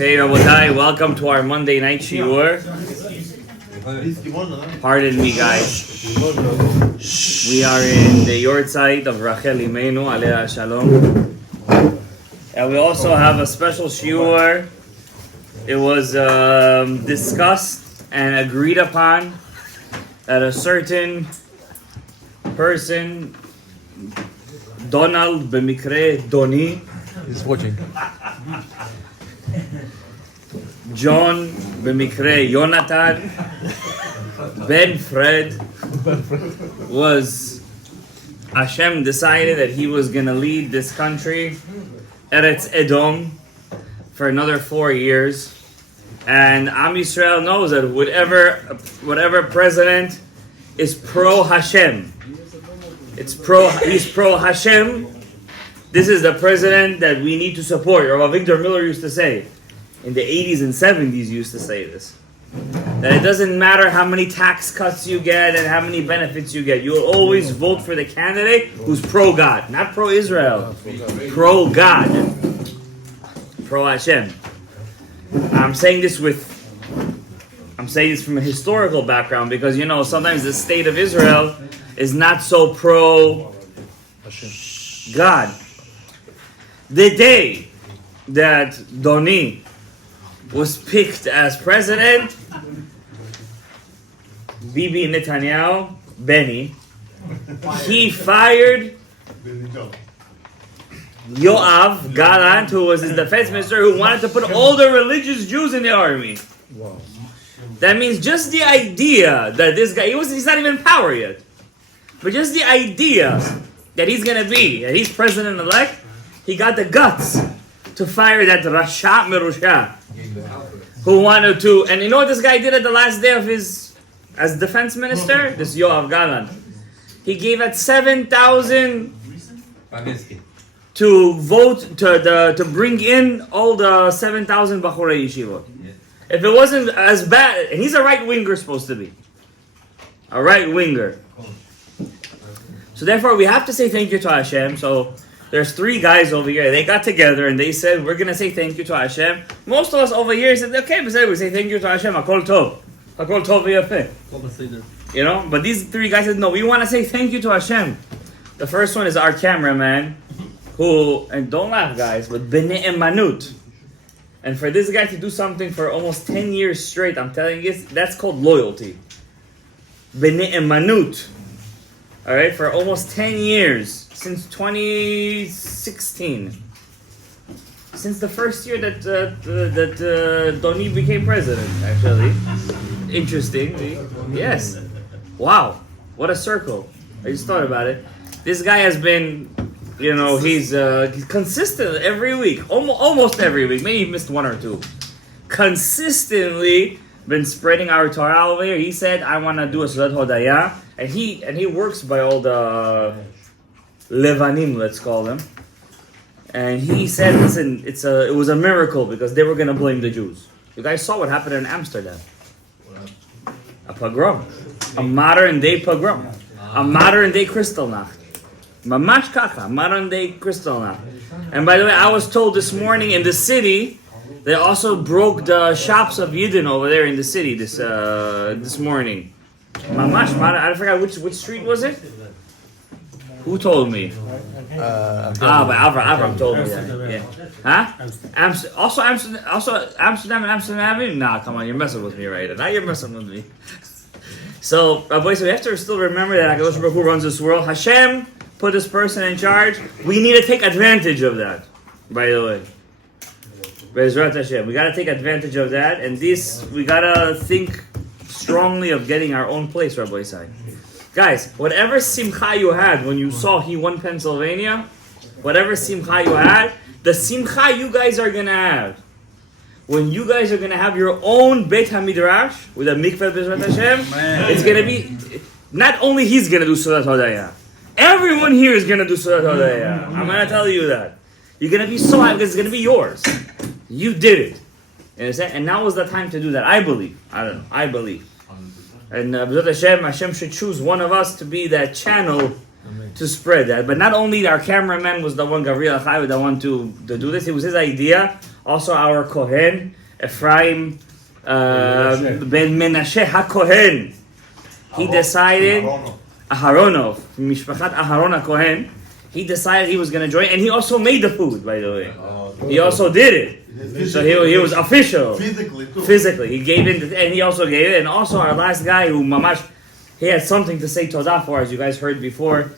Okay, Hodaya, welcome to our Monday night shiur. Pardon me, guys. We are in the Yahrtzeit of Imenus, alea Shalom. And we also have a special shiur. It was discussed and agreed upon that a certain person, Donald b'mikre Doni, is watching. John b'mikre Yonatan, Ben Fred, was Hashem decided that he was going to lead this country, Eretz Edom, for another 4 years. And Ysrael knows that whatever president is pro Hashem, he's pro Hashem. This is the president that we need to support. Rabbi Victor Miller used to say, in the 80s and 70s used to say this, that it doesn't matter how many tax cuts you get and how many benefits you get. You'll always vote for the candidate who's pro-God, not pro-Israel. Pro-God. Pro-Hashem. I'm saying this from a historical background because, you know, sometimes the state of Israel is not so pro-God. The day that Doni was picked as president, Bibi Netanyahu, Benny, he fired Yoav Gallant, who was his defense minister, who wanted to put all the religious Jews in the army. Wow. That means just the idea that this guy, he's not even in power yet, but just the idea that he's president-elect, he got the guts to fire that Rasha Merusha, who wanted to, and you know what this guy did at the last day of his, as defense minister? This Yoav Gallant. He gave out 7,000 to vote, to bring in all the 7,000 Bachurei Yeshivot. If it wasn't as bad, and he's a right-winger supposed to be. A right-winger. So therefore, we have to say thank you to Hashem. So there's 3 guys over here. They got together and they said, we're going to say thank you to Hashem. Most of us over here said, okay, we say thank you to Hashem. Hakol tov. Hakol tov v'yafeh. You know, but these 3 guys said, no, we want to say thank you to Hashem. The first one is our cameraman, who, and don't laugh guys, but Imenus. And for this guy to do something for almost 10 years straight, I'm telling you, that's called loyalty. Imenus. Alright, for almost 10 years, since 2016. Since the first year that Doni became president, actually. Interesting. Yes. Wow. What a circle. I just thought about it. This guy has been, you know, he's consistent every week. Almost every week. Maybe he missed 1 or 2. Consistently been spreading our Torah over here. He said, I want to do a Seuda Hodaya. And he works by all the Levanim, let's call them. And he said, listen, it was a miracle because they were going to blame the Jews. You guys saw what happened in Amsterdam. A pogrom. A modern-day pogrom. A modern-day Kristallnacht. Mamash kacha, modern-day Kristallnacht. And by the way, I was told this morning in the city, they also broke the shops of Yidden over there in the city this morning. Mamash, I forgot which street was it? Who told me? But Avram told me that. Yeah. Huh? Amsterdam and Amsterdam Avenue? Nah, come on, you're messing with me right now. You're messing with me. So, boys, so we have to still remember that HaKadosh Baruch Hu runs this world. Hashem put this person in charge. We need to take advantage of that, by the way. Be'ezrat Hashem. We got to take advantage of that, and we got to think strongly of getting our own place, Rabbi Isai. Guys, whatever simcha you had when you saw he won Pennsylvania, whatever simcha you had, the simcha you guys are going to have when you guys are going to have your own Beit HaMidrash with a mikveh Be'ezrat Hashem, it's going to be, not only he's going to do Seuda Hodaya, everyone here is going to do Seuda Hodaya. I'm going to tell you that. You're going to be so happy because it's going to be yours. You did it. You understand? And now is the time to do that. I believe. I don't know. I believe. And Hashem should choose one of us to be that channel to spread that. But not only our cameraman was the one, Gabriel Achai, the one to do this. It was his idea. Also, our Kohen, Ephraim Ben Menashe HaKohen. He decided, Aharonov, Mishpachat Aharon HaKohen. He decided he was going to join, and he also made the food, by the way. He also did it. So he was official. Physically. He gave in, and he also gave it. And also our last guy who Mamash, he had something to say Todah for, as you guys heard before.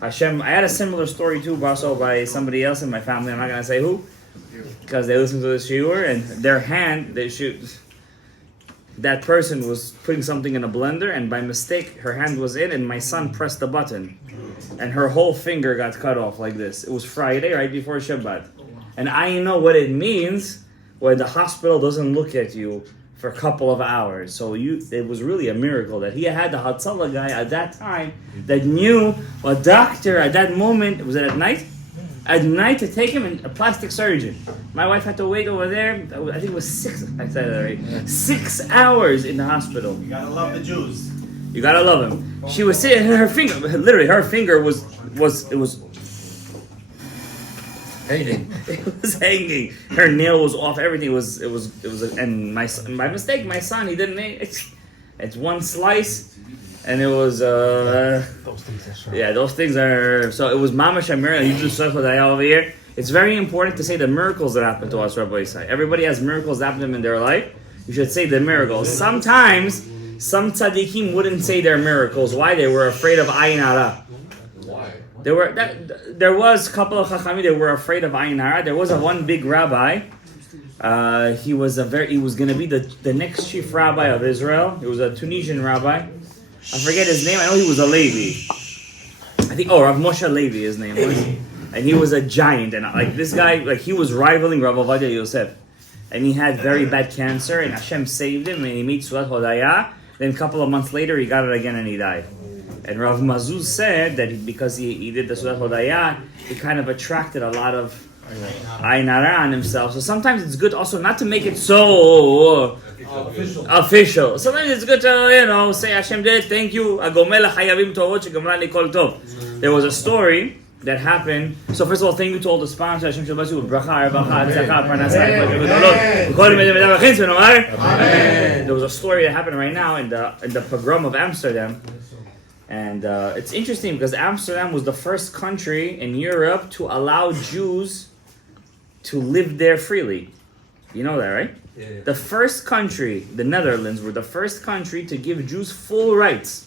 Hashem, I had a similar story too, also by somebody else in my family. I'm not going to say who, because they listened to the shiur, and their hand, that person was putting something in a blender, and by mistake, her hand was in, and my son pressed the button. And her whole finger got cut off like this. It was Friday, right before Shabbat. And I know what it means when the hospital doesn't look at you for a couple of hours. So it was really a miracle that he had the Hatzalah guy at that time that knew a doctor at that moment, was it at night? At night to take him, and a plastic surgeon. My wife had to wait over there, I think it was 6 hours in the hospital. You gotta love the Jews. You gotta love him. She was sitting, her finger, literally her finger was hanging. It was hanging. Her nail was off. Everything was. And by mistake, my son, he didn't. It's one slice, and it was. Those things are sharp. Yeah, those things are. So it was Mamash Amir. You just saw Hodaya over here. It's very important to say the miracles that happen to us, Rabbi Yisai. Everybody has miracles that happen to them in their life. You should say the miracles. Sometimes some tzaddikim wouldn't say their miracles. Why? They were afraid of ayin hara. There was a couple of chachamim that were afraid of ayin hara. There was one big rabbi. He was going to be the next chief rabbi of Israel. He was a Tunisian rabbi. I forget his name. I know he was a Levi. I think Rav Moshe Levi his name was, and he was a giant. And like this guy, like he was rivaling Rav Ovadia Yosef, and he had very bad cancer. And Hashem saved him, and he made Seudat Hodaya. Then a couple of months later, he got it again, and he died. And Rav Mazuz said that because he did the Seudat Hodaya, he kind of attracted a lot of ayin hara on himself. So sometimes it's good also not to make it so official. Sometimes it's good to, say Hashem did it, thank you. There was a story that happened. So first of all, thank you to all the sponsors. Hashem bless you with bracha, there was a story that happened right now in the pogrom of Amsterdam. And it's interesting because Amsterdam was the first country in Europe to allow Jews to live there freely. You know that, right? Yeah. The first country, the Netherlands, were the first country to give Jews full rights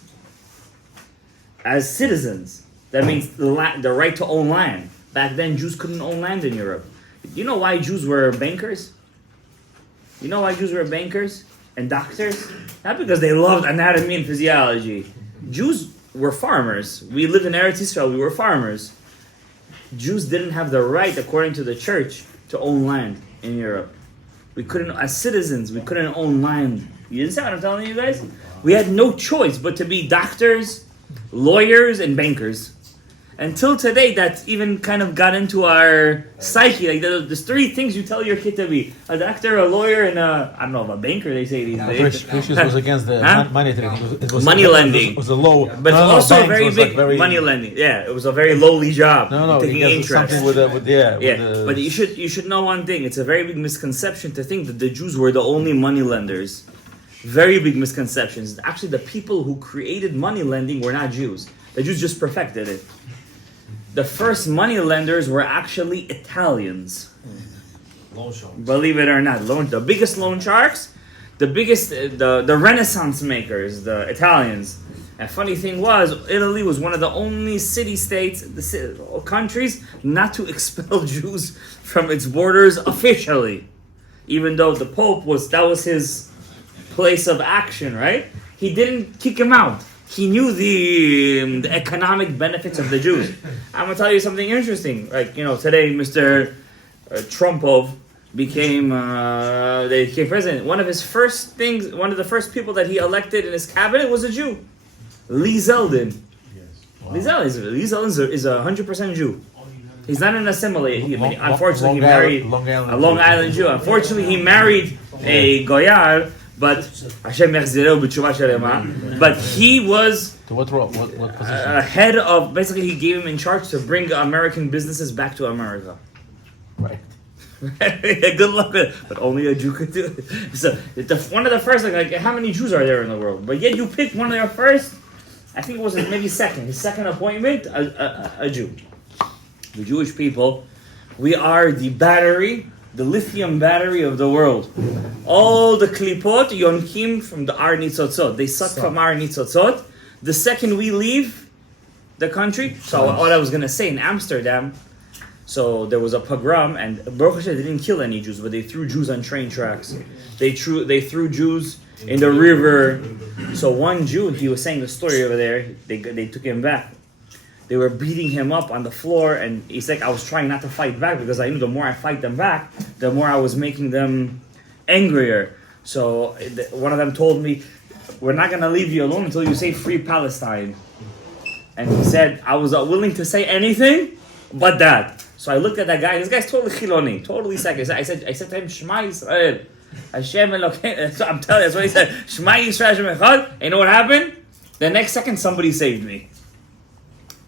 as citizens. That means the right to own land. Back then, Jews couldn't own land in Europe. You know why Jews were bankers? You know why Jews were bankers and doctors? Not because they loved anatomy and physiology. Jews were farmers. We lived in Eretz Ysrael. We were farmers. Jews didn't have the right, according to the church, to own land in Europe. We couldn't, as citizens, we couldn't own land. You understand what I'm telling you guys? We had no choice but to be doctors, lawyers, and bankers. Until today, that even kind of got into our psyche. Like there's 3 things you tell your kid to be: a doctor, a lawyer, and a banker. They say these days. Precious was against the money thing. It was money lending. It was a low, but also banks, very big money lending. Yeah, it was a very lowly job. Taking interest. Something with But you should know one thing. It's a very big misconception to think that the Jews were the only money lenders. Very big misconceptions. Actually, the people who created money lending were not Jews. The Jews just perfected it. The first money lenders were actually Italians. Loan sharks. Believe it or not, the biggest loan sharks, the Renaissance makers, the Italians. And funny thing was, Italy was one of the only countries not to expel Jews from its borders officially, even though the Pope that was his place of action, right? He didn't kick him out. He knew the economic benefits of the Jews. I'm gonna tell you something interesting. Like today, Mr. Trumpov became president. One of the first people that he elected in his cabinet was a Jew, Lee Zeldin. Yes. Wow. Lee Zeldin is 100% Jew. He's not an assimilated. Unfortunately, he married a Long Island Jew. Unfortunately, he married a Goyal. But he was To what role? What position? Head of, basically he gave him in charge to bring American businesses back to America. Right. Good luck with it. But only a Jew could do it. So one of the first, like how many Jews are there in the world? But yet you picked one of your first, I think it was maybe his second appointment, a Jew. The Jewish people, we are the battery, the lithium battery of the world. All the klipot yonkim from the Ar Nitzotzot. They suck from Ar Nitzotzot. The second we leave the country, so what I was going to say, in Amsterdam, so there was a pogrom, and Baruch Hashem, they didn't kill any Jews, but they threw Jews on train tracks. They threw Jews in the river. So one Jew, he was saying the story over there, they took him back. They were beating him up on the floor, and he's like, I was trying not to fight back because I knew the more I fight them back, the more I was making them angrier. So one of them told me, we're not going to leave you alone until you say free Palestine. And he said, I was willing to say anything but that. So I looked at that guy. This guy's totally chiloni, totally second. I said to him, Shema Yisrael, Hashem Elokeinu. So I'm telling you, that's what he said. Shema Yisrael, Hashem Echad. And you know what happened? The next second, somebody saved me.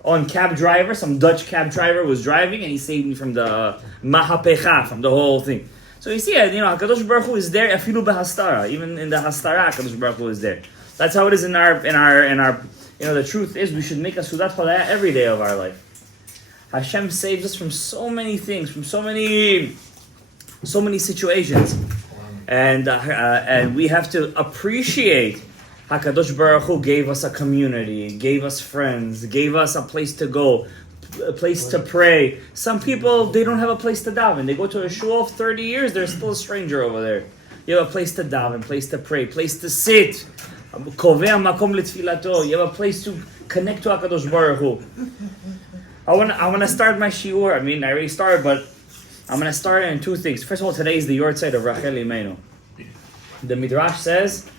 On cab driver, some Dutch cab driver was driving, and he saved me from the Mahapecha, from the whole thing. So you see, HaKadosh Baruch Hu is there, afilu behastara. Even in the hastara, HaKadosh Baruch Hu is there. That's how it is in our. The truth is, we should make a Seudat Hodaya every day of our life. Hashem saves us from so many things, from so many situations, and we have to appreciate. HaKadosh Baruch Hu gave us a community, gave us friends, gave us a place to go, a place to pray. Some people, they don't have a place to daven. They go to a shul for 30 years, they're still a stranger over there. You have a place to daven, place to pray, place to sit. Kovea makom letfilato. You have a place to connect to HaKadosh Baruch Hu. I want to start my shiur. I mean, I already started, but I'm going to start in two things. First of all, today is the Yahrtzeit of Rachel Imenus. The Midrash says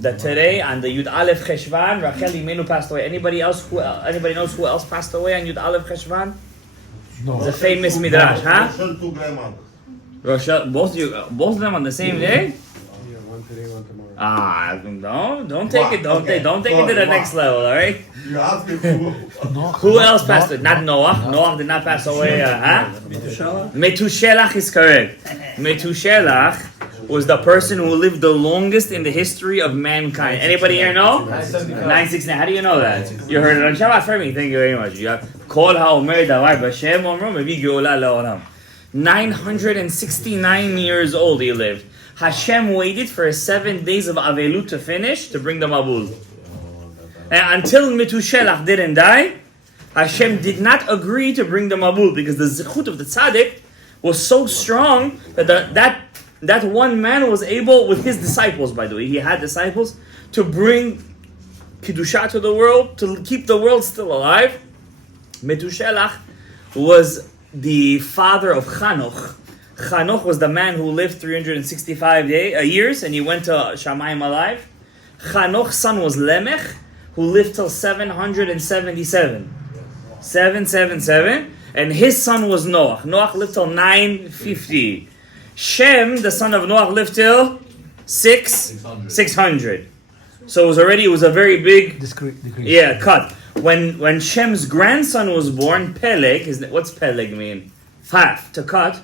that today on the Yud Aleph Cheshvan, Rachel Imenus passed away. Anybody knows who else passed away on Yud Aleph Cheshvan? No. It's a famous Midrash, huh? Rochelle, two grandmothers. Rochelle, both of them on the same day? Yeah, one today, one tomorrow. Don't take it. Don't take it to the next level. All right. You asked me who. Who else passed away? Not Noah. Noah did not pass away. Metushelach is correct. Metushelach was the person who lived the longest in the history of mankind. Anybody here know? 969. How do you know that? You heard it on Shabbat for me. Thank you very much. You have Kol HaOmer Davar B'Shem Omro Mevi Geula Le'olam. 969 years old he lived. Hashem waited for 7 days of Avelut to finish to bring the Mabul. And until Metushelach didn't die, Hashem did not agree to bring the Mabul because the Zichut of the Tzaddik was so strong that one man was able, with his disciples, by the way, he had disciples, to bring Kiddusha to the world, to keep the world still alive. Metushelach was the father of Chanoch. Chanoch was the man who lived 365 years, and he went to Shamayim alive. Chanoch's son was Lemech, who lived till 777. 777. And his son was Noach. Noach lived till 950. Shem, the son of Noach, lived till 600. So it was a very big Decrease. cut. When Shem's grandson was born, Peleg, what's Peleg mean? Half, to cut.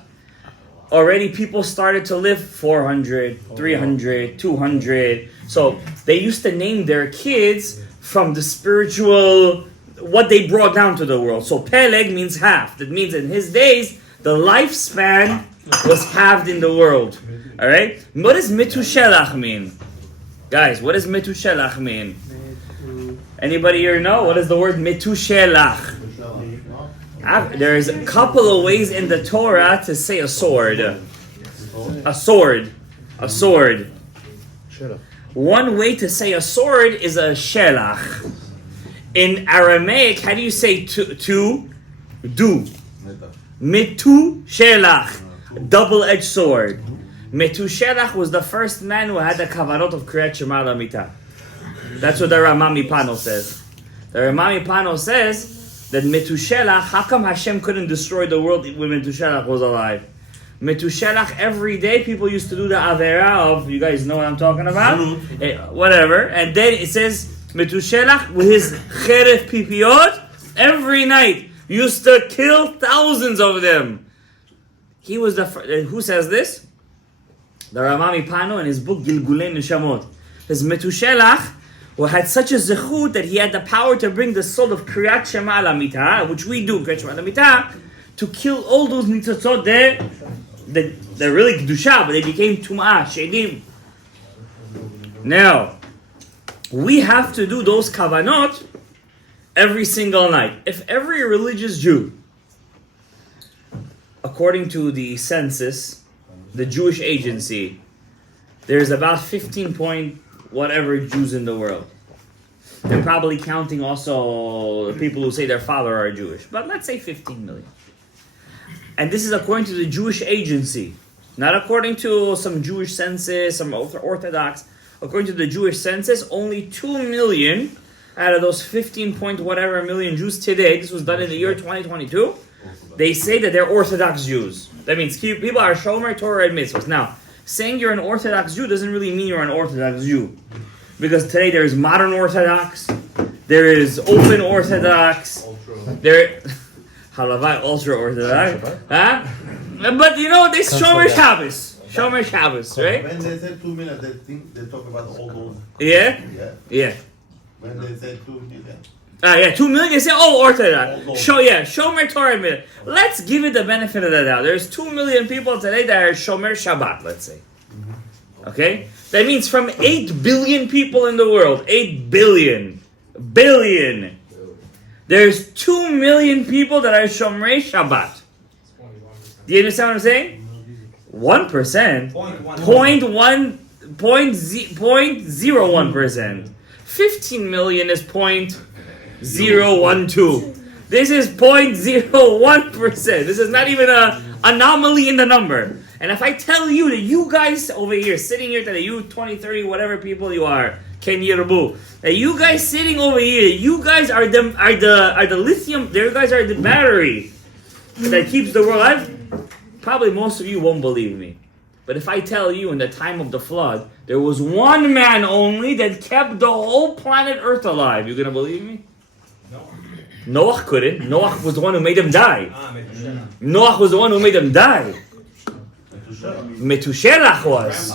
Already people started to live 400, 300, 200. So they used to name their kids from the spiritual, what they brought down to the world. So Peleg means half. That means in his days, the lifespan was halved in the world. Alright? What does Metushelach mean? Guys, what does Metushelach mean? Anybody here know? What is the word Metushelach? There is a couple of ways in the Torah to say a sword. A sword. One way to say a sword is a shelach. In Aramaic, how do you say to? Do. Metu shelach. Double-edged sword. Metushelach was the first man who had the kavanot of Kriyat Shema L'Amita. That's what the Ramami Pano says. The Ramami Pano says that Metushelach, how come Hashem couldn't destroy the world when Metushelach was alive? Metushelach, every day people used to do the Avera of, you guys know what I'm talking about? Whatever. And then it says, Metushelach with his cheref pipiot every night used to kill thousands of them. He was the who says this? The Ramami Pano in his book Gilgulei Neshamot. His Metushelach had such a zechut that he had the power to bring the soul of Kriyat Shema al Amita, which we do, Kriyat Shema al Amita, to kill all those nitzotzot they're really kedusha, but they became tum'ah, shedim. Now, we have to do those kavanot every single night. If every religious Jew, according to the census, the Jewish agency, there's about 15 point whatever Jews in the world. They're probably counting also the people who say their father are Jewish, but let's say 15 million. And this is according to the Jewish agency, not according to some Jewish census, some Orthodox. According to the Jewish census, only 2 million out of those 15 point whatever million Jews today, this was done in the year 2022, they say that they're Orthodox Jews. That means people are Shomer, Torah, and Mitzvahs. Now, saying you're an Orthodox Jew doesn't really mean you're an Orthodox Jew. Because today there is modern Orthodox, there is open Orthodox, there... Halavai, ultra Orthodox. Huh? But you know, they Shomer Shabbos. Shomer Shabbos, right? When they say 2 million, they talk about all those. Yeah? Yeah. Yeah. When they say 2 million. Yeah, 2 million, they say, oh, Orthodox. Shomer Torah minute. Let's give it the benefit of the doubt. There's 2 million people today that are Shomer Shabbat, let's say. Okay? That means from 8 billion people in the world, 8 billion, there's 2 million people that are Shomrei Shabbat. Do you understand what I'm saying? 1%. 0.01%. 15 million is 0.012. This is 0.01%. This is not even an anomaly in the number. And if I tell you that you guys over here, sitting here today, you 20, 30, whatever people you are, Ken Yerbu, that you guys sitting over here, you guys are the lithium, you guys are the battery that keeps the world alive, probably most of you won't believe me. But if I tell you in the time of the flood, there was one man only that kept the whole planet Earth alive, you gonna believe me? Noah couldn't. Noah was the one who made him die. Noah was the one who made him die. Metushelach was.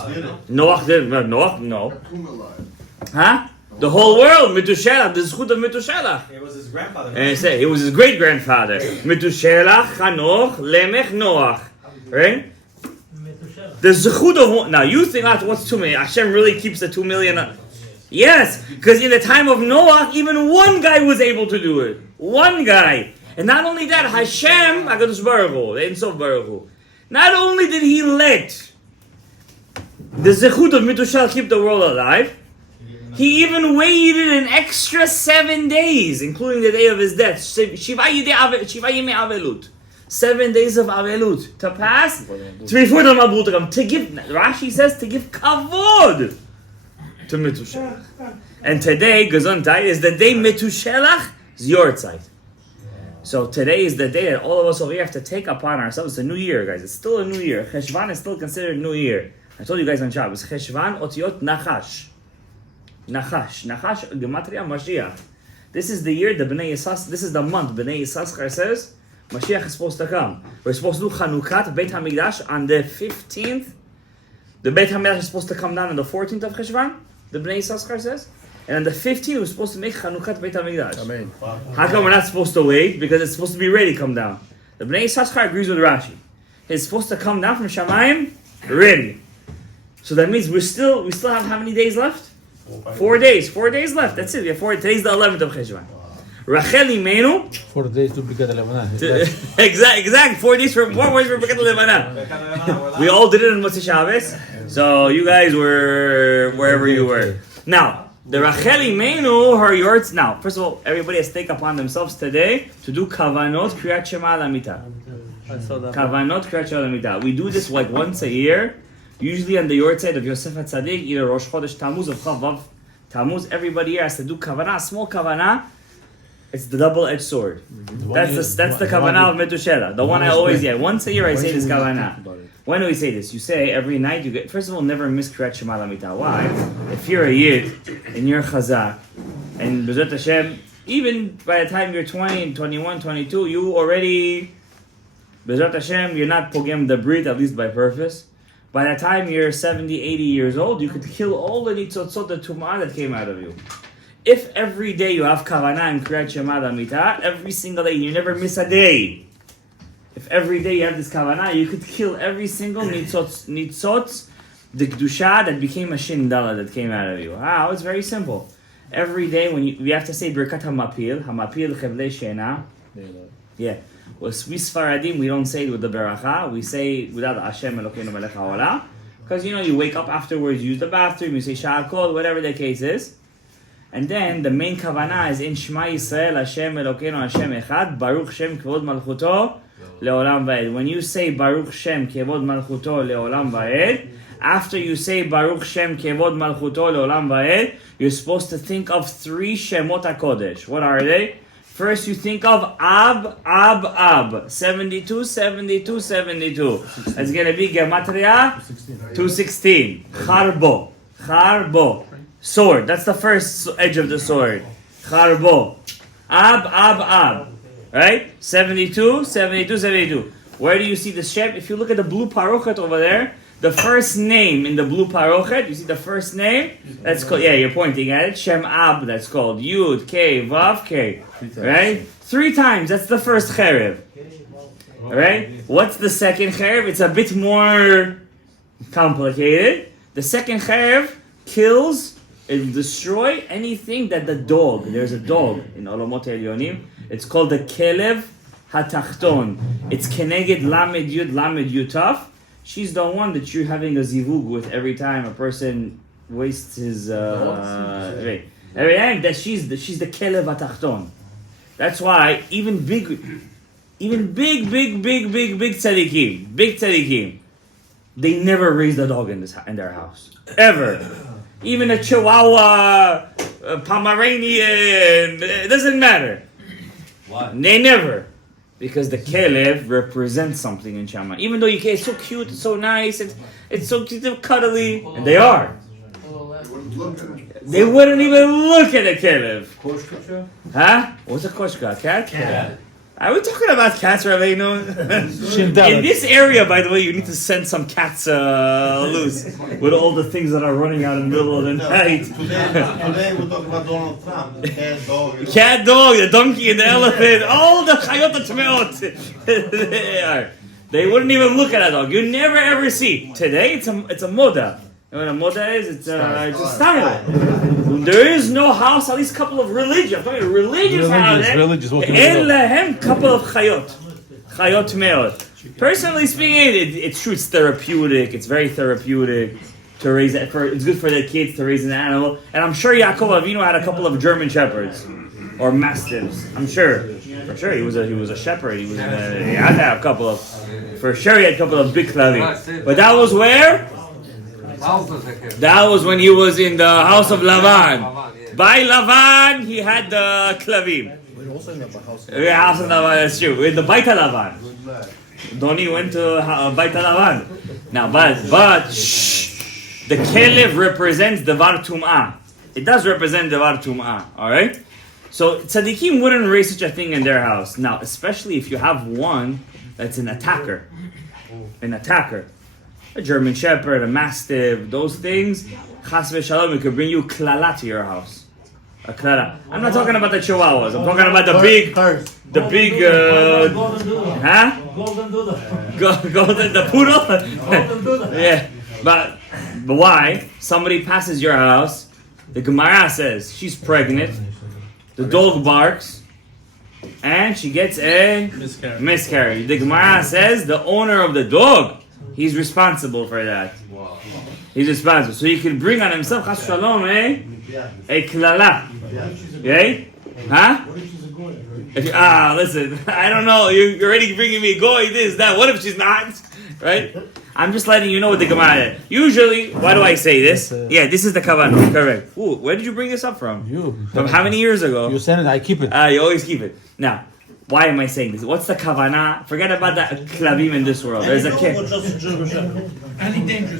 Noah didn't. Noah, no. Huh? The whole world, Metushelach, the zchut of Metushelach. It was his grandfather. And I say, it was his great-grandfather. Metushelach, Chanoch, Lemech, Noach. Right? The zchut of... Now, you think, what's 2 million? Hashem really keeps the 2 million... Yes, because in the time of Noah, even one guy was able to do it. One guy. And not only that, Hashem, HaKadosh Baruch Hu, the Ein Sof Baruch Hu, not only did he let the zechut of Metushelach keep the world alive, he even waited an extra 7 days, including the day of his death. Shiva Yimei Avelut. 7 days of Avelut. To pass, before the Mabul to come. To give, Rashi says, to give kavod to Metushelach. And today, Gesundheit, is the day Metushelach is Yahrtzeit. So today is the day that all of us over here have to take upon ourselves. It's a new year, guys. It's still a new year. Cheshvan is still considered a new year. I told you guys on Shabbos. Cheshvan Otiot Nachash. Nachash, Gematria Mashiach. This is the year the Bnei Yisas, this is the month Bnei Yissaschar says Mashiach is supposed to come. We're supposed to do Chanukat Beit HaMikdash on the 15th. The Beit HaMikdash is supposed to come down on the 14th of Cheshvan, the Bnei Yissaschar says. And on the 15th we're supposed to make Chanukat Beit HaMikdash. Amen. How come we're not supposed to wait? Because it's supposed to be ready to come down. The Bnei Yissaschar agrees with Rashi. It's supposed to come down from Shamayim ready. So that means we still have how many days left? 4 days. 4 days left. That's it. We have 4. Today's the 11th of Cheshvan. Rachel Imenus. 4 days to Birkat Levanah. Exact. 4 days for Birkat Levanah. We all did it on Motzei Shabbos. So you guys were wherever you were. Now, the Rachel Imenus, her Yahrtzeit. Now, first of all, everybody has to take upon themselves today to do Kavanot Kriyat Shema al Amita. Kavanot Kriyat Shema al Amita. We do this like once a year. Usually on the Yahrtzeit of Yosef HaTzadik, either Rosh Chodesh Tammuz or Chavav Tammuz, everybody here has to do kavanah, small kavanah. It's the double-edged sword. That's the kavanah of Metushelach. The one I always, once a year I say this kavanah. When do we say this? You say every night, you get, first of all, never miss Kriyat Shema al Amita. Why? If you're a Yid and you're Chazak, And B'ezrat Hashem, even by the time you're 20, 21, 22, you already, B'ezrat Hashem, you're not pogem the brit, at least by purpose. By the time you're 70, 80 years old, you could kill all the nitzotzot, the tum'ah that came out of you. If every day you have kavanah and kriyat shema d'amita, every single day, you never miss a day. If every day you have this kavanah, you could kill every single nitzotz, the kedusha that became a shindala that came out of you. How? It's very simple. Every day when we have to say birkat hamapil chevlei shena. Yeah. Well, we Sfaradim, we don't say it with the beracha. We say it without Hashem Elokeinu melech haolam. Because you wake up afterwards, use the bathroom, you say sha'akol, whatever the case is. And then the main kavanah is in Shema Yisrael, Hashem Elokeinu Hashem Echad, Baruch Shem Kevod Malchuto Leolam Va'ed. When you say Baruch Shem Kevod Malchuto Leolam Va'ed, after you say Baruch Shem Kevod Malchuto Leolam Va'ed, you're supposed to think of 3 Shemot HaKodesh. What are they? First you think of Ab. 72, 72, 72. It's going to be Gematria 216. Charbo. Sword. That's the first edge of the sword. Charbo. Ab. Right? 72, 72, 72. Where do you see the Shem? If you look at the blue parochet over there, the first name in the blue parochet, you see the first name? That's called, you're pointing at it. Shem Ab, that's called. Yud, K, Vav, K. Right? 3 times. That's the first cherev. Right? What's the second cherev? It's a bit more complicated. The second cherev kills and destroy anything that the dog, there's a dog in Olamot Elyonim, it's called the Kelev Hatachton. It's Keneged Lamed Yutaf. She's the one that you're having a zivug with every time a person wastes his every time that she's the Kelev Hatachton. That's why even big tzaddikim, they never raised a dog in their house. Ever. Even a Chihuahua, a Pomeranian, it doesn't matter. Why? They never. Because the Kelev represents something in Shama. Even though it's so cute, it's so nice, it's so cute and cuddly. And they are. They wouldn't even look at a Kelev. Huh? What's a koshka? Cat? Cat. Are we talking about cats, Rabbeinu? In this area, by the way, you need to send some cats loose with all the things that are running out in the middle of the night. Today we're talking about Donald Trump, the Cat dog, the donkey, and the elephant, all the chayot tmeot. They wouldn't even look at a dog. You never ever see. Today, it's a moda. And what a moda is, it's a style. There is no house, at least a couple of religious houses. En lahem, couple of chayot meot. Personally speaking, it's true. It's therapeutic. It's very therapeutic to raise it. It's good for the kids to raise an animal. And I'm sure Yaakov Avinu had a couple of German shepherds or mastiffs. I'm sure. For sure, he was a shepherd. He had to have a couple of. For sure, he had a couple of big klavim. But that was where. That was when he was in the house of Lavan. By Lavan, he had the klavim. Yeah, house of Lavan, that's true. In the Baita Lavan. Doni went to Baita Lavan. Now, but the Kelev represents Devar Tum'ah. It does represent Devar Tum'ah, alright? So, tzaddikim wouldn't raise such a thing in their house. Now, especially if you have one that's an attacker. A German Shepherd, a Mastiff, those things, Chas v'Shalom, it could bring you klala to your house. A klala. I'm not talking about the Chihuahuas. I'm talking about the big, Golden the poodle. Golden doodle. Yeah, but why? Somebody passes your house. The Gemara says she's pregnant. The dog barks, and she gets a miscarriage. The Gemara says the owner of the dog. He's responsible for that. Wow. He's responsible. So he can bring on himself, chas shalom, a klala. Okay? Huh? Listen, I don't know. You're already bringing me goy, this, that. What if she's not? Right? I'm just letting you know what the Gemara is. Usually, why do I say this? Yeah, this is the kavanah. Correct. Ooh, where did you bring this up from? You. From how many years ago? You said it, I keep it. You always keep it. Now, why am I saying this? What's the kavanah? Forget about the klavim in this world. There's a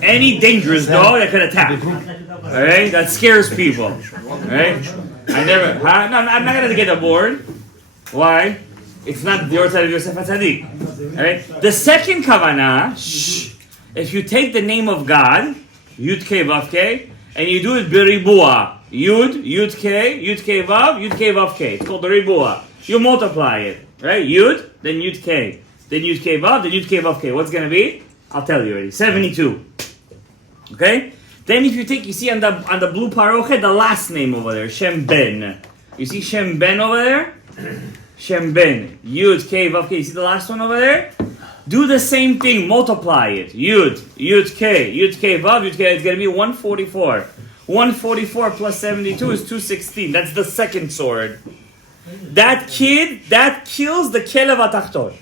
any dangerous dog that could attack. Alright? That scares people. Alright? I never. Huh? No, I'm not gonna get a board. Why? It's not the Yahrtzeit of Yosef HaTzadik. Alright? The second kavanah, if you take the name of God, Yud K Vav K, and you do it biribua, Yud K Vav, Yud K Vav K. It's called the ribua. You multiply it, right? Yud, then Yud K, then Yud K Vav, then Yud K Vav K. What's gonna be? I'll tell you already. 72. Okay? Then if you see on the blue parochet, the last name over there, Shem Ben. You see Shem Ben over there? Shem Ben. Yud K Vav K. You see the last one over there? Do the same thing, multiply it. Yud K Vav, Yud K. It's gonna be 144. 144 plus 72 is 216. That's the second sword. That kills the Kelev HaTachton.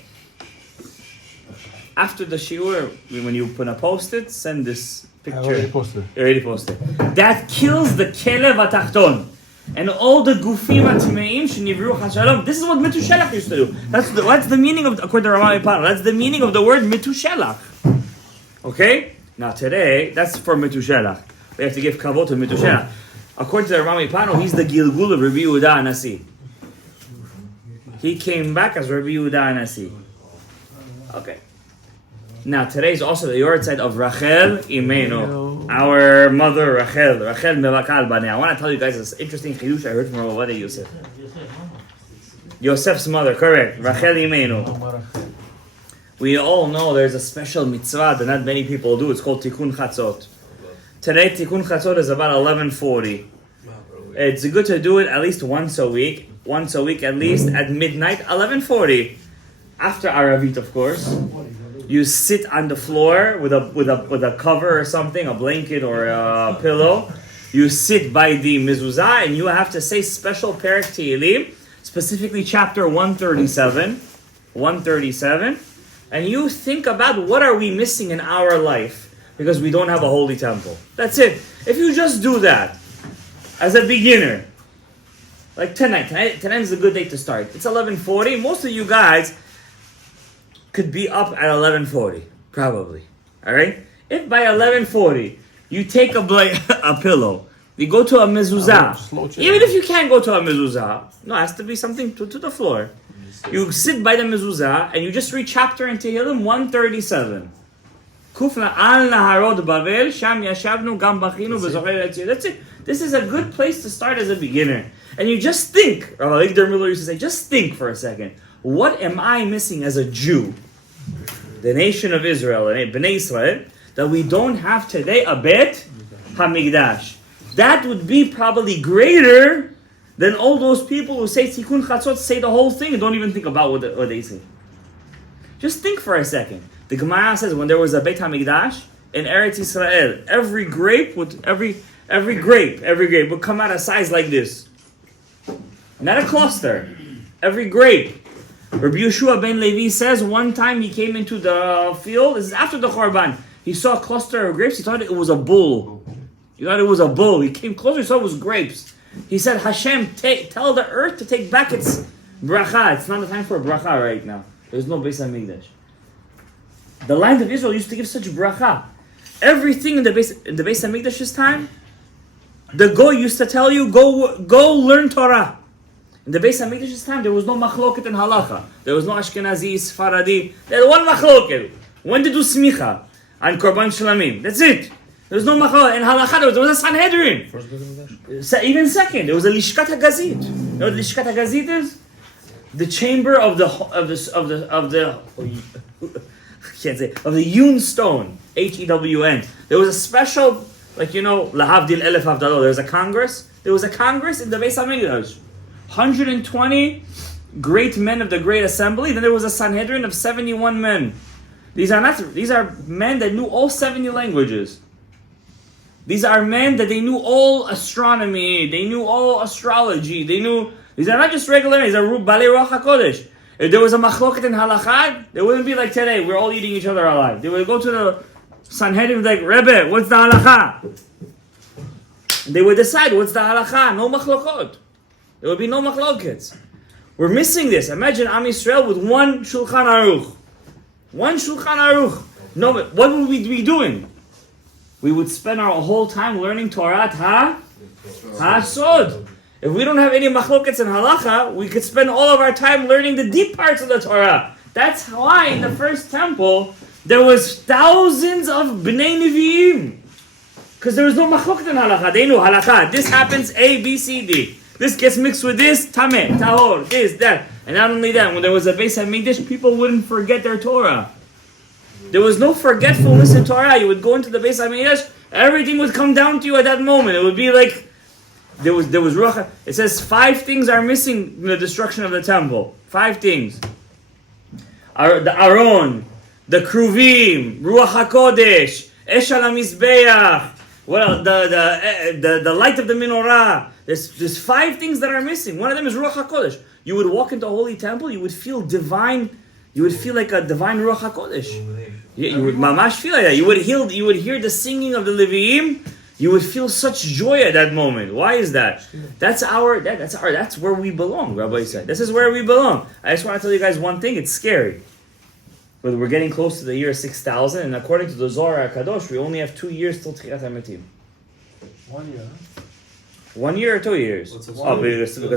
After the shiur, when you put a post-it, send this picture. I already posted. You already posted. That kills the Kelev HaTachton. And all the Gufim HaTimeim Shenivru HaShalom. This is what Mitushelach used to do. That's the meaning of, according to Ramah Ipar, that's the meaning of the word Mitushelach. Okay? Now today, that's for Mitushelach. We have to give kavod to Mitushelach. According to the Ramah Ipar, he's the Gilgul of Rabbi Yehuda HaNasi. He came back as Rabbi Yehuda HaNasi. Okay. Now today is also the Yahrtzeit of Rachel Imenus, our mother Rachel Mevakal Baneh. I want to tell you guys this interesting chidush I heard from Hodaya Yosef. Yosef's mother, correct, Rachel Imenus. We all know there's a special mitzvah that not many people do. It's called Tikkun Chatzot. Today Tikkun Chatzot is about 11:40. It's good to do it at least once a week at least at midnight, 11:40. After Aravit, of course. You sit on the floor with a cover or something, a blanket or a pillow. You sit by the mezuzah and you have to say special Perek Tehillim, specifically chapter 137, and you think about what are we missing in our life because we don't have a holy temple. That's it. If you just do that as a beginner, like tonight is a good day to start. It's 11:40. Most of you guys could be up at 11:40, probably. All right. If by 11:40 you take a pillow, you go to a mezuzah. Even if you can't go to a mezuzah, no, it has to be something to the floor. You sit by the mezuzah and you just read chapter in Tehillim 137. Kufna al naharod Bavel sham yashavnu gam bachinu v'zocher etzir. That's it. This is a good place to start as a beginner. And you just think. Rabbi Igdar Miller used to say, just think for a second. What am I missing as a Jew? The nation of Israel, Bnei Israel, that we don't have today a Bet HaMikdash. That would be probably greater than all those people who say Tikkun Chatzot, say the whole thing and don't even think about what they say. Just think for a second. The Gemara says when there was a Bet HaMikdash in Eretz Yisrael, every grape would come out a size like this. Not a cluster. Every grape. Rabbi Yeshua ben Levi says one time he came into the field, this is after the Chorban, he saw a cluster of grapes, he thought it was a bull. He came closer, he saw it was grapes. He said, Hashem, tell the earth to take back its bracha. It's not the time for a bracha right now. There's no Beis HaMikdash. The land of Israel used to give such bracha. Everything in the Beis HaMikdash's time, the Goy used to tell you, go learn Torah. In the Beis HaMikdash's time, there was no machloket in halacha. There was no Ashkenazi, Sfaradi. There was one machloket. When to do smicha on Korban Shlamim. That's it. There was no machloket. In halacha, there was a Sanhedrin. Even second, there was a Lishkat HaGazit. You know what Lishkat HaGazit is? The chamber of the hewn stone. Hewn. There was a special, Lahavdil Elef Havdalo. There was a congress. There was a congress in the Beis HaMikdash. 120 great men of the Great Assembly. Then there was a Sanhedrin of 71 men. These are men that knew all 70 languages. These are men that they knew all astronomy. They knew all astrology. These are not just regular men. These are Balei Ruach HaKodesh. If there was a machloket in halakha, it wouldn't be like today. We're all eating each other alive. They would go to the Sanhedrin and be like, Rebbe, what's the halakha? They would decide what's the halakha. No machlokot. There would be no machlokets. We're missing this. Imagine Am Yisrael with one Shulchan Aruch. One Shulchan Aruch. No, but what would we be doing? We would spend our whole time learning Torah HaSod. If we don't have any machlokets in halacha, we could spend all of our time learning the deep parts of the Torah. That's why in the first temple, there was thousands of bnei nevi'im. Because there was no machloket in halacha. They knew halacha. This happens A, B, C, D. This gets mixed with this, tameh, tahor, this, that. And not only that, when there was a Beis HaMikdash, people wouldn't forget their Torah. There was no forgetfulness in Torah. You would go into the Beis HaMikdash, everything would come down to you at that moment. It would be like, there was ruach. It says 5 things are missing in the destruction of the temple. 5 things. The Aron, the Kruvim, Ruach HaKodesh, Esh al HaMizbeach, what else? The light of the menorah. There's 5 things that are missing. One of them is Ruach HaKodesh. You would walk into a holy temple, you would feel divine, you would feel like a divine Ruach HaKodesh. You would mamash feel like that. You would hear the singing of the Leviim. You would feel such joy at that moment. Why is that? That's where we belong, Rabbi said. This is where we belong. I just want to tell you guys one thing, it's scary. But we're getting close to the year 6000, and according to the Zohar HaKadosh, we only have 2 years till Tchiat HaMetim. 1 year. 1 year or 2 years? Because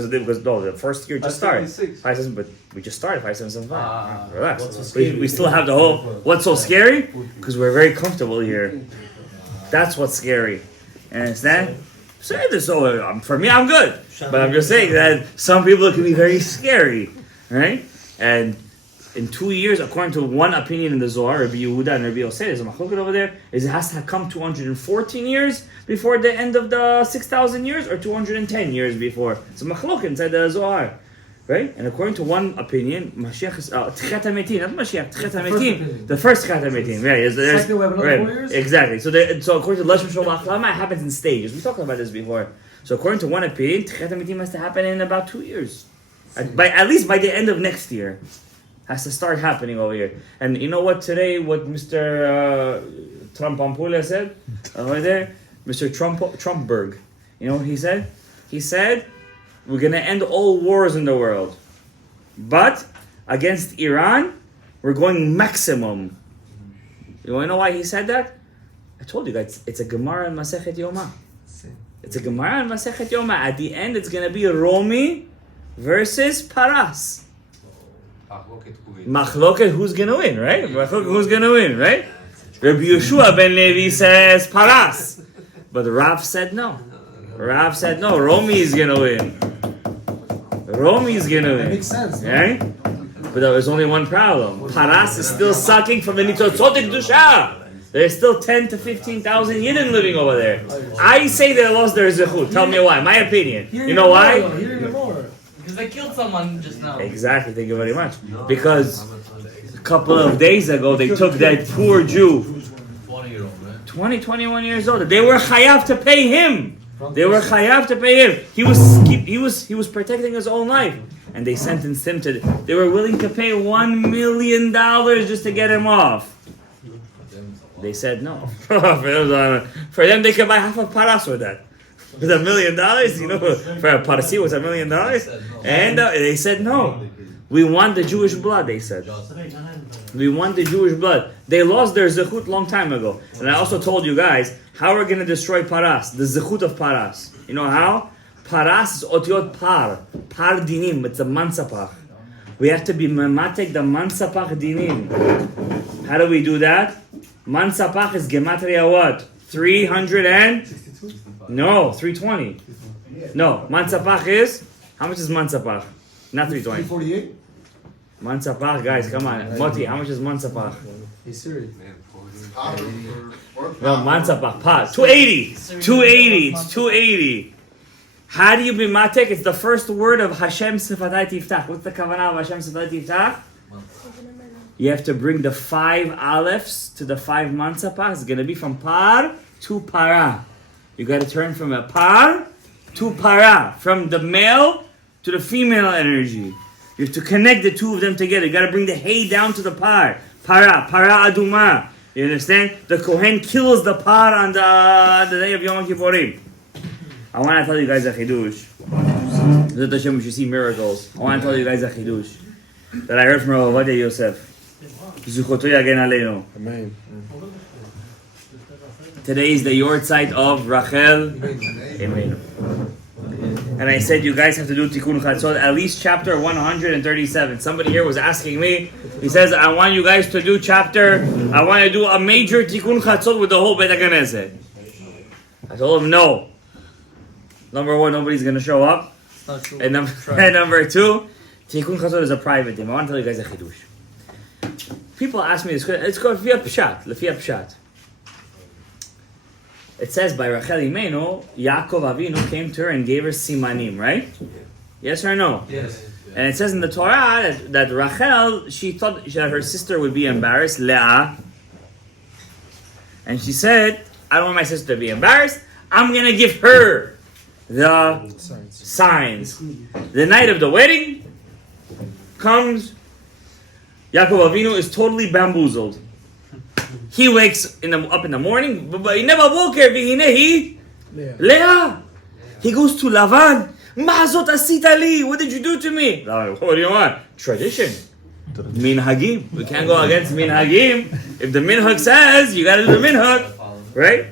the first year just started. 576. But we just started 5775. Relax. We still have the whole. What's so scary? Because we're very comfortable here. That's what's scary. And it's that. So for me, I'm good. But I'm just saying that some people it can be very scary, right? And in 2 years, according to one opinion in the Zohar, Rabbi Yehuda and Rabbi Yosef, there's a machloket over there, is it has to come 214 years before the end of the 6,000 years, or 210 years before. It's a machloket inside the Zohar, right? And according to one opinion, Mashiach is Tchiat HaMetim, not Mashiach, Tchiat HaMetim, the first Tchiat HaMetim, right? Exactly, we have another 4 years? Exactly. So according to Lashon Shalom Achlama, it happens in stages. We talked about this before. So according to one opinion, Tchiat HaMetim has to happen in about 2 years, at least by the end of next year. Has to start happening over here. And you know what today, what Mr. Trumpampula said over there? Mr. Trumpberg. You know what he said? He said, we're going to end all wars in the world. But against Iran, we're going maximum. You want to know why he said that? I told you guys, it's a Gemara in Masechet Yoma. It's a Gemara in Masechet Yoma. At the end, it's going to be Romi versus Paras. Machloket, who's gonna win, right? Machloket, who's gonna win, right? Rabbi Yeshua ben Levi says Paras, but Rav said no. Rav said no. Romi is gonna win. Romi is gonna win. That makes sense, right? But there was only one problem. Paras is still sucking from the Nitzotzot Kedusha. There's still 10 to 15,000 Yidden living over there. I say they lost their zechut. Tell me why. My opinion. You know why? Because they killed someone just now. Exactly, thank you very much. Because a couple of days ago, they took that poor Jew, 20-year-old, right? 21 years old. They were chayav to pay him. They were chayav to pay him. He was protecting his own life. And they sentenced him to, they were willing to pay $1 million just to get him off. They said no. For them, they could buy half a paras with that. With $1 million, you know, for a parsi was $1 million, and they said no. We want the Jewish blood. They said we want the Jewish blood. They lost their zechut long time ago, and I also told you guys how we're going to destroy paras, the zechut of paras. You know how? Paras is otiot par dinim. It's a mansapach. We have to be mematek the mansapach dinim. How do we do that? Mansapach is gematria what? 320. No, Mansapach is, how much is Mansapach? Not 320. 348? Mansapach, guys, come on. Moti, how much is Mansapach? He's serious. No, Mansapach, 280. 280, it's 280. How do you be matek? It's the first word of Hashem Sifatai Tiftach. What's the kavanah of Hashem Sifatai Tiftach? You have to bring the 5 alephs to the 5 Mansapach. It's going to be from par to para. You got to turn from a par to para, from the male to the female energy. You have to connect the two of them together. You got to bring the hay down to the par. Para aduma. You understand? The Kohen kills the par on the day of Yom Kippurim. I want to tell you guys a chidush. Zot Hashem, we should see miracles. I want to tell you guys a chidush that I heard from Rav Hodaya Yosef. Zuchoto yagen aleinu. Amen. Today is the Yahrtzeit of Rachel Imenus. and I said you guys have to do Tikkun Chatzot, at least chapter 137. Somebody here was asking me, he says, I want you guys to do I want to do a major Tikkun Chatzot with the whole Beit HaKnesset. I told him no. Number one, nobody's going to show up. It's not true. And number two, Tikkun Chatzot is a private thing. I want to tell you guys a chidush. People ask me this, it's called Lefi Pshat. It says by Rachel Imenu, Yaakov Avinu came to her and gave her simanim, right? Yes or no? Yes. And it says in the Torah that Rachel, she thought that her sister would be embarrassed, Leah. And she said, I don't want my sister to be embarrassed. I'm going to give her the signs. The night of the wedding comes, Yaakov Avinu is totally bamboozled. He wakes up in the morning, but he never woke her. Leah. He goes to Lavan. Ma'azot asita li. What did you do to me? What do you want? Tradition. Minhagim. We can't go against minhagim. If the minhag says, you got to do the minhag. Right?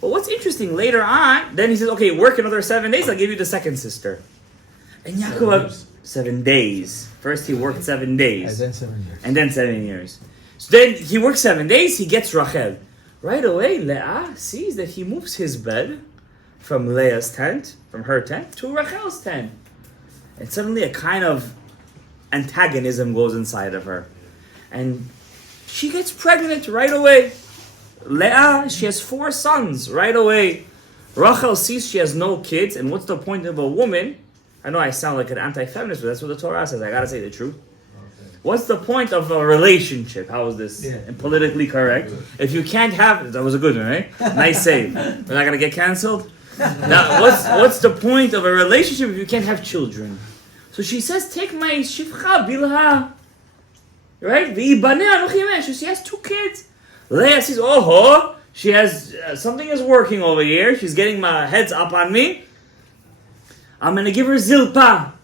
But what's interesting, later on, then he says, okay, work another 7 days, I'll give you the second sister. And Yaakov, 7 days. First he worked 7 days. And then 7 years. And then 7 years. So then he works 7 days, he gets Rachel. Right away, Leah sees that he moves his bed from Leah's tent, from her tent, to Rachel's tent. And suddenly a kind of antagonism goes inside of her. And she gets pregnant right away. Leah, she has 4 sons right away. Rachel sees she has no kids, and what's the point of a woman? I know I sound like an anti-feminist, but that's what the Torah says. I gotta say the truth. What's the point of a relationship? How is this politically correct? If you can't have... That was a good one, right? Nice save. We're not going to get cancelled? Now, what's the point of a relationship if you can't have children? So she says, take my shivcha bilha. Right? So she has 2 kids. Leah says, oh, she has... something is working over here. She's getting my heads up on me. I'm going to give her Zilpah.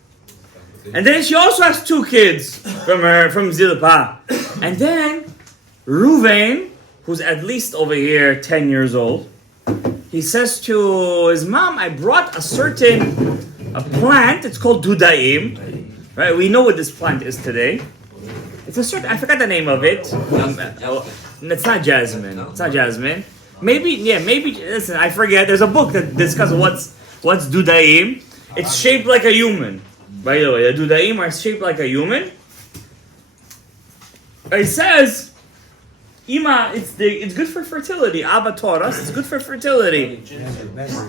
And then she also has 2 kids from Zilpah. And then Reuven, who's at least over here 10 years old, he says to his mom, I brought a plant, it's called Dudaim. Right? We know what this plant is today. It's a certain, I forgot the name of it. It's not jasmine. Maybe, listen, I forget. There's a book that discusses what's Dudaim. It's shaped like a human. By the way, the Dudaim are shaped like a human. It says, Ima, it's good for fertility. Abba taught us, it's good for fertility.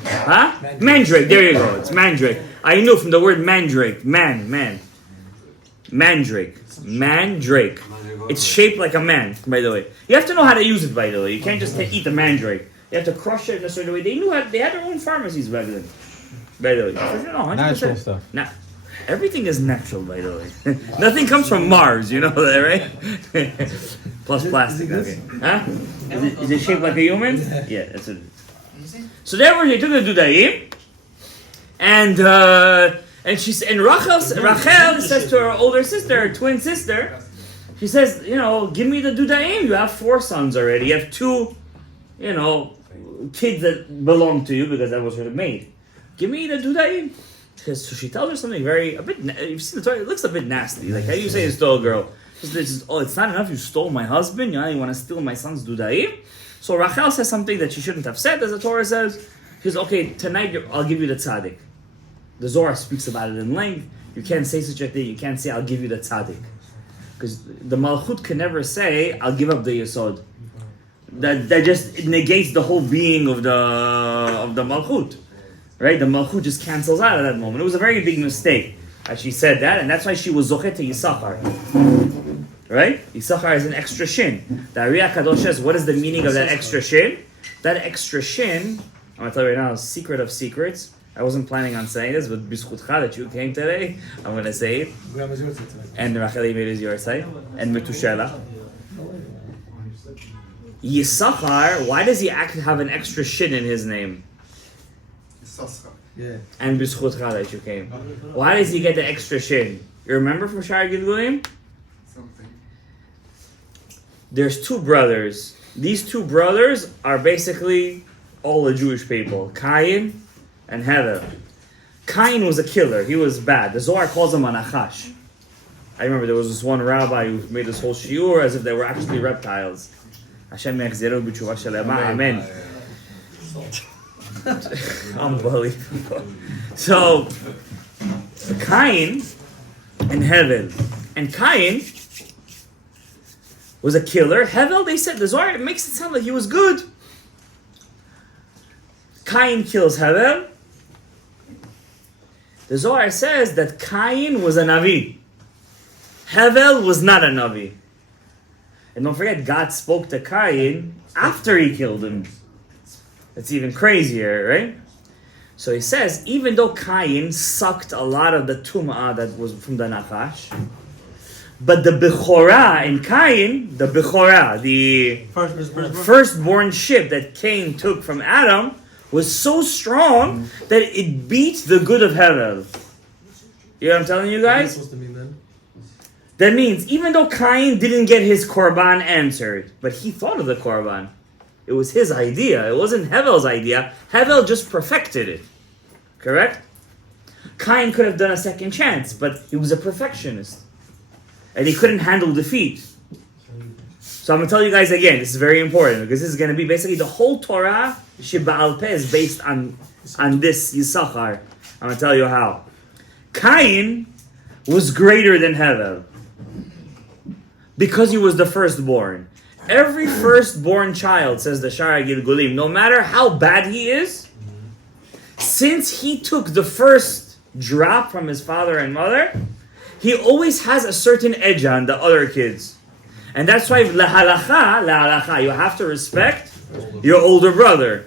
Huh? Mandrake, there you go. It's mandrake. I knew from the word mandrake. Mandrake. Mandrake. It's shaped like a man, by the way. You have to know how to use it, by the way. You can't just eat the mandrake. You have to crush it in a certain way. They had their own pharmacies back then. By the way. No, 100%. Natural stuff. Everything is natural, by the way. Nothing comes from Mars, you know that, right? Plus plastic. Okay. Huh? Is it shaped like a human? Yeah, that's it. So therefore, they took the Dudaim, and Rachel says to her older sister, her twin sister, she says, give me the Dudaim. You have 4 sons already. You have 2, kids that belong to you because that was her maid. Give me the Dudaim. So she tells her something you've seen the Torah, it looks a bit nasty. Like, how do you say you stole a girl? It's not enough you stole my husband, you want to steal my son's Dudaim? So Rachel says something that she shouldn't have said, as the Torah says. She says, okay, tonight I'll give you the tzaddik. The Zohar speaks about it in length. You can't say such a thing, you can't say, I'll give you the tzaddik. Because the Malchut can never say, I'll give up the Yesod. That just negates the whole being of the Malchut. Right? The Malchut just cancels out at that moment. It was a very big mistake. She said that, and that's why she was Zochet to Yisachar. Right? Yisachar is an extra shin. The Ariyah Kadosh says, what is the meaning of that extra shin? That extra shin, I'm going to tell you right now, secret of secrets. I wasn't planning on saying this, but B'zchutcha that you came today, I'm going to say it. And Rachel made his Yahrtzeit. And Metushela. Yisachar, why does he have an extra shin in his name? Yeah. And B'zchutcha that you came. Why does he get the extra shin? You remember from Shar Gilgulim? Something. There's 2 brothers. These 2 brothers are basically all the Jewish people. Cain and Hevel. Cain was a killer. He was bad. The Zohar calls him a nachash. I remember there was this one rabbi who made this whole shiur as if they were actually reptiles. Hashem yachziru b'tshuva shelema. Amen. Unbelievable. So, Cain and Hevel. And Cain was a killer. Hevel, they said, the Zohar, it makes it sound like he was good. Cain kills Hevel. The Zohar says that Cain was a Navi. Hevel was not a Navi. And don't forget, God spoke to Cain after he killed him. That's even crazier, right? So he says, even though Cain sucked a lot of the tum'ah that was from the Nachash, but the Bechorah in Cain, the Bechorah, the firstborn ship that Cain took from Adam, was so strong that it beat the good of Hevel. You know what I'm telling you guys? What's supposed to mean then? That means even though Cain didn't get his korban answered, but he thought of the korban. It was his idea. It wasn't Hevel's idea. Hevel just perfected it. Correct? Cain could have done a second chance, but he was a perfectionist. And he couldn't handle defeat. So I'm going to tell you guys again, this is very important, because this is going to be basically the whole Torah, Sheba'al Peh, is based on this Yisachar. I'm going to tell you how. Cain was greater than Hevel, because he was the firstborn. Every firstborn child, says the Shara Gilgulim, no matter how bad he is, since he took the first drop from his father and mother, he always has a certain edge on the other kids. And that's why, la'alacha, you have to respect your older brother.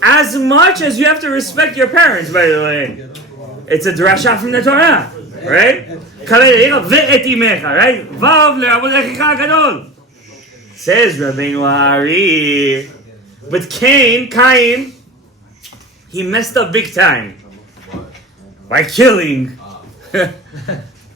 As much as you have to respect your parents, by the way. It's a drasha from the Torah, right? Right? Says Rabbeinu Ari. But Cain, he messed up big time by killing.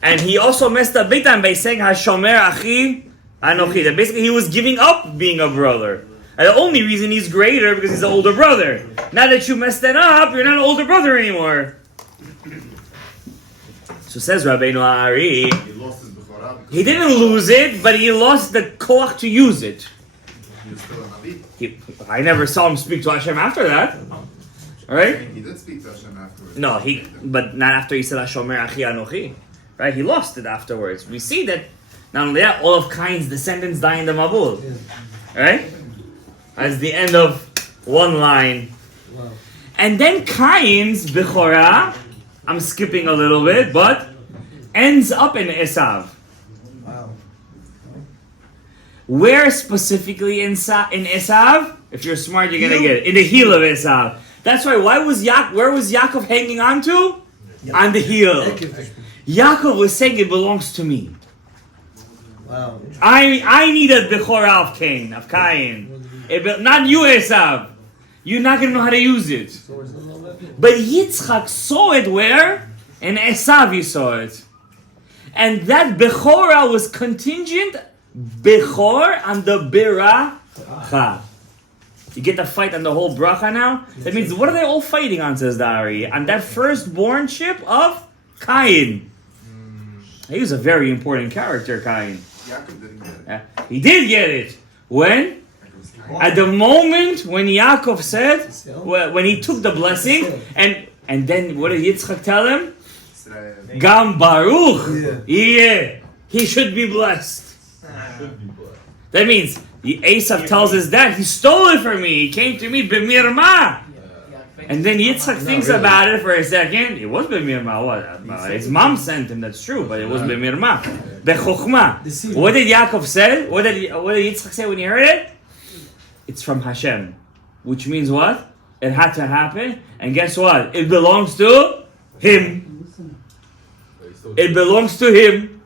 And he also messed up big time by saying Hashomer Achi Anochi. That basically he was giving up being a brother. And the only reason he's greater because he's the older brother. Now that you messed that up, you're not an older brother anymore. So says Rabbeinu Ari, he didn't lose it, but he lost the koach to use it. I never saw him speak to Hashem after that. Right? He did speak to Hashem afterwards. No, but not after he said Hashomer Achi Anochi. Right? He lost it afterwards. We see that not only that, all of Cain's descendants die in the Mabul. Right? As the end of one line. Wow. And then Cain's Bechorah, I'm skipping a little bit, but ends up in Esav. Wow. Where specifically in Esav? If you're smart, you're gonna get it. In the heel of Esav. That's why. Where was Yaakov hanging on to? On the heel. Yaakov was saying it belongs to me. Wow. I need a Bechorah of Cain. Not you, Esav. You're not gonna know how to use it. But Yitzchak saw it where? In Esav he saw it. And that Bechorah was contingent Bechor on the Biracha. You get the fight on the whole bracha now? That means, what are they all fighting on, says Dari? On that firstborn ship of Cain. He was a very important character, Cain. Yaakov didn't get it. He did get it. When? At the moment when Yaakov said, when he took the blessing, and then what did Yitzchak tell him? Gam Baruch. Yeah. He should be blessed. That means Esav tells his dad, he stole it from me. He came to me b'mirma. And then Yitzchak thinks about it for a second. It was b'mirma. What? His mom sent him. That's true, but it was b'mirma. B'chokhmah. What did Yaakov say? What did Yitzchak say when he heard it? It's from Hashem, which means what? It had to happen, and guess what? It belongs to him. It belongs to him.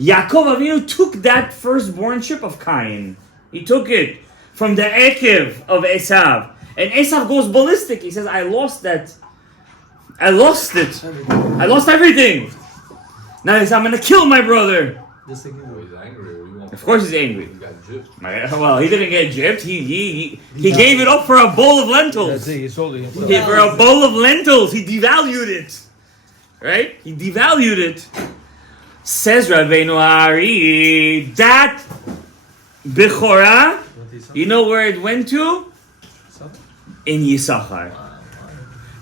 Yaakov Avinu took that firstborn ship of Cain. He took it from the Ekev of Esav. And Esav goes ballistic. He says, I lost that. I lost it. I lost everything. Now he says, I'm going to kill my brother. He's angry. He won't Of course he's angry. He got gypped. Well, he didn't get gypped. He gave it up for a bowl of lentils. That's it. He sold it. For a bowl of lentils, he devalued it. Right? He devalued it. Says Rabbeinu Ari, that Bechorah, you know where it went to? In Yisachar.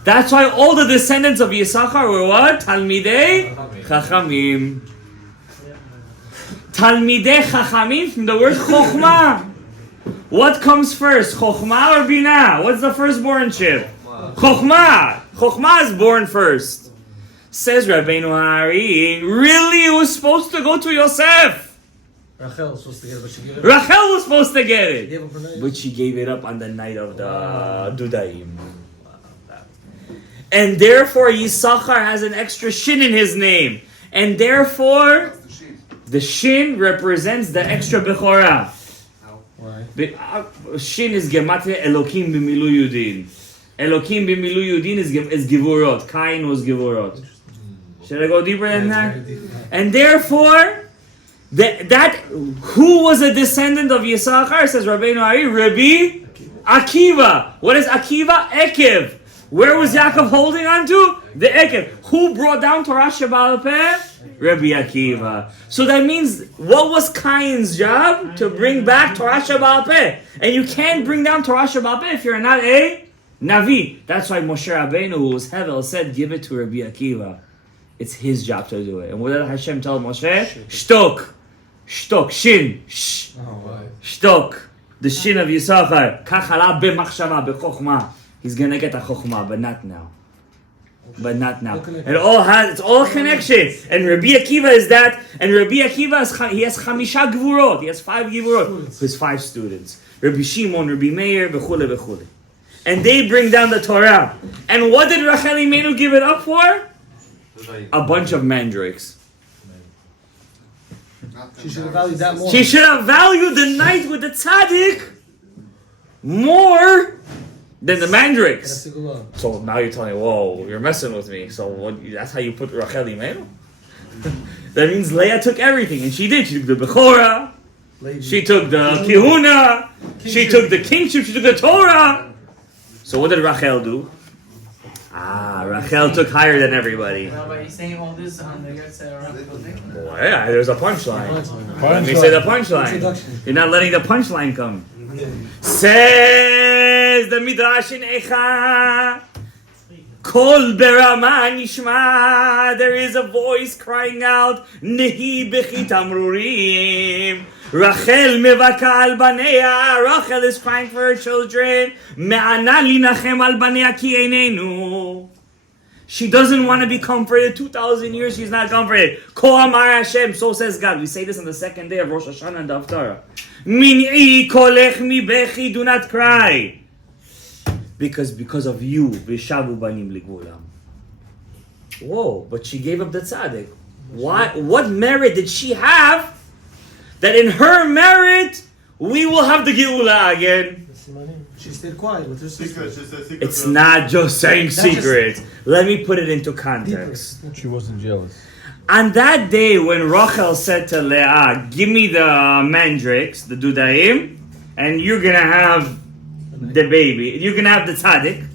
That's why all the descendants of Yisachar were what? Talmidei Chachamim. Talmidei Chachamim from the word Chokhmah. What comes first, Chokhmah or Binah? What's the firstbornship? Chokhmah. Chokhmah is born first. Says Rabbeinu Hari, really, it was supposed to go to Yosef. Rachel was supposed to get it, but she gave it up. Rachel was supposed to get She it. gave up her name. But she gave it up on the night of the Dudaim. And therefore, Yisachar has an extra shin in his name. And therefore, That's the sheep. the shin represents the extra Bechorah. Why? Shin is Gematria Elokim b'milu Yudin. Elokim b'milu Yudin is Givurot. Cain was Givurot. Should I go deeper than that? And therefore, that who was a descendant of Yisachar, says Rabbeinu Ari, Rabbi Akiva. What is Akiva? Ekev. Where was Yaakov holding on to? The Ekev. Who brought down Torah Shebaal Peh? Rabbi Akiva. So that means, what was Cain's job? To bring back Torah Shebaal Peh. And you can't bring down Torah Shebaal Peh if you're not a Navi. That's why Moshe Rabbeinu, who was Hevel, said, give it to Rabbi Akiva. It's his job to do it. And what did Hashem tell Moshe? Shtok. Shtok. Shin. Shh. Shtok. The shin of Yisachar. Kachala b'machshava b'chokhmah. He's gonna get a chokhmah, but not now. But not now. It's all connection. And Rabbi Akiva is that. And Rabbi Akiva he has chamisha gevurot. He has 5 gevurot. His 5 students. Rabbi Shimon, Rabbi Meir, b'chule b'chule. And they bring down the Torah. And what did Rachel Imenu give it up for? A bunch of mandrakes. She should have valued that more. She should have valued the night with the tzaddik more than the mandrakes. So now you're telling me, whoa, you're messing with me. So that's how you put Rachel Imenu? That means Leah took everything, and she did. She took the Bechorah, she took the Kihuna, she took the kingship, she took the Torah. So what did Rachel do? Rachel took higher than everybody. Well, but you're saying all this on the Yahrtzeit building? Well, yeah, there's a punchline. Let me say the punchline. You're not letting the punchline come. Says the Midrash in Echa, Kol berama nishma. There is a voice crying out, Nehi bechi tamrurim. Rachel mevaka al banea. Rachel is crying for her children. Me'ana linachem al banea ki einenu. She doesn't want to be comforted. 2,000 years she's not comforted. Ko amar Hashem, so says God. We say this on the second day of Rosh Hashanah and the Haftarah. Min'i kolech mi bechi, do not cry. Because of you, v'shavu banim ligvulam. Whoa, but she gave up the tzaddik. What merit did she have that in her merit we will have the geula again? She stayed quiet with her sister. It's not just saying secrets. Let me put it into context. She wasn't jealous. On that day when Rachel said to Leah, give me the mandrakes, the dudaim, and you're going to have the baby, you're going to have the tzaddik.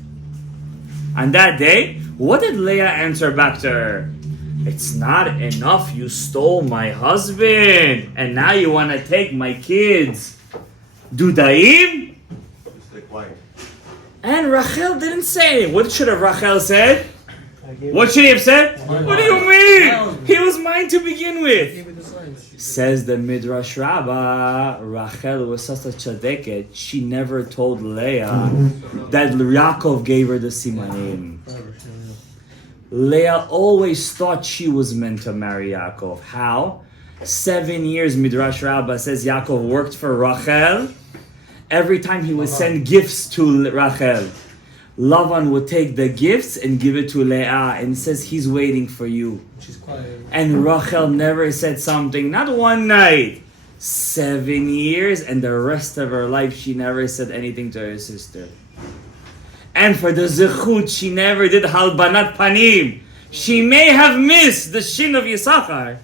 On that day, what did Leah answer back to her? It's not enough, you stole my husband, and now you want to take my kids. Dudaim? Stay quiet. And Rachel didn't say anything. What should have Rachel said? What should he have said? What do you mean? He was mine to begin with. Says the Midrash Rabbah, Rachel was such a tzaddiket, she never told Leah that Yaakov gave her the simanim. Leah always thought she was meant to marry Yaakov. How? 7 years, Midrash Rabbah says Yaakov worked for Rachel. Every time he would send gifts to Rachel, Lavan would take the gifts and give it to Leah and says, he's waiting for you. She's quiet. And Rachel never said something, not one night. 7 years, and the rest of her life she never said anything to her sister. And for the zechut, she never did halbanat panim. She may have missed the shin of Yisachar.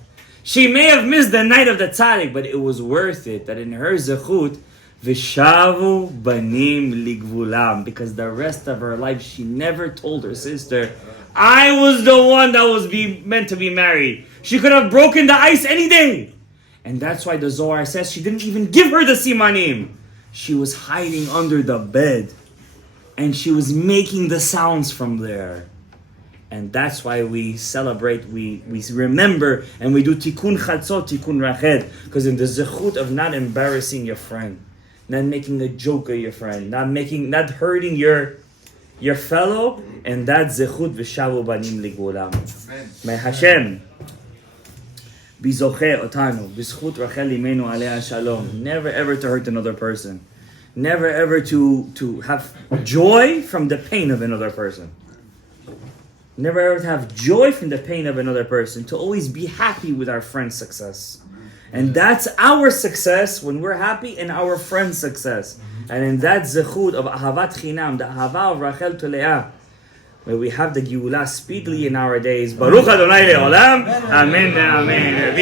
She may have missed the night of the tzaddik, but it was worth it. That in her zechut, v'shavu banim ligvulam, because the rest of her life she never told her sister, I was the one that was meant to be married. She could have broken the ice any day. And that's why the Zohar says she didn't even give her the simanim. She was hiding under the bed. And she was making the sounds from there. And that's why we celebrate, we remember, and we do tikkun chatzot, tikkun rached. Because in the zechut of not embarrassing your friend, not making a joke of your friend, not hurting your fellow, and that zechut v'shavu banim ligvulam. May Hashem bizoche otanu b'zchut Rachel Imenu alea Shalom. Never ever to hurt another person. Never ever to have joy from the pain of another person. Never ever to have joy from the pain of another person. To always be happy with our friend's success. And that's our success when we're happy and our friend's success. And in that zechut of ahavat chinam, the ahava of Rachel to Leah, where we have the Geulah speedily in our days. Baruch Adonai le'olam. Amen. Amen.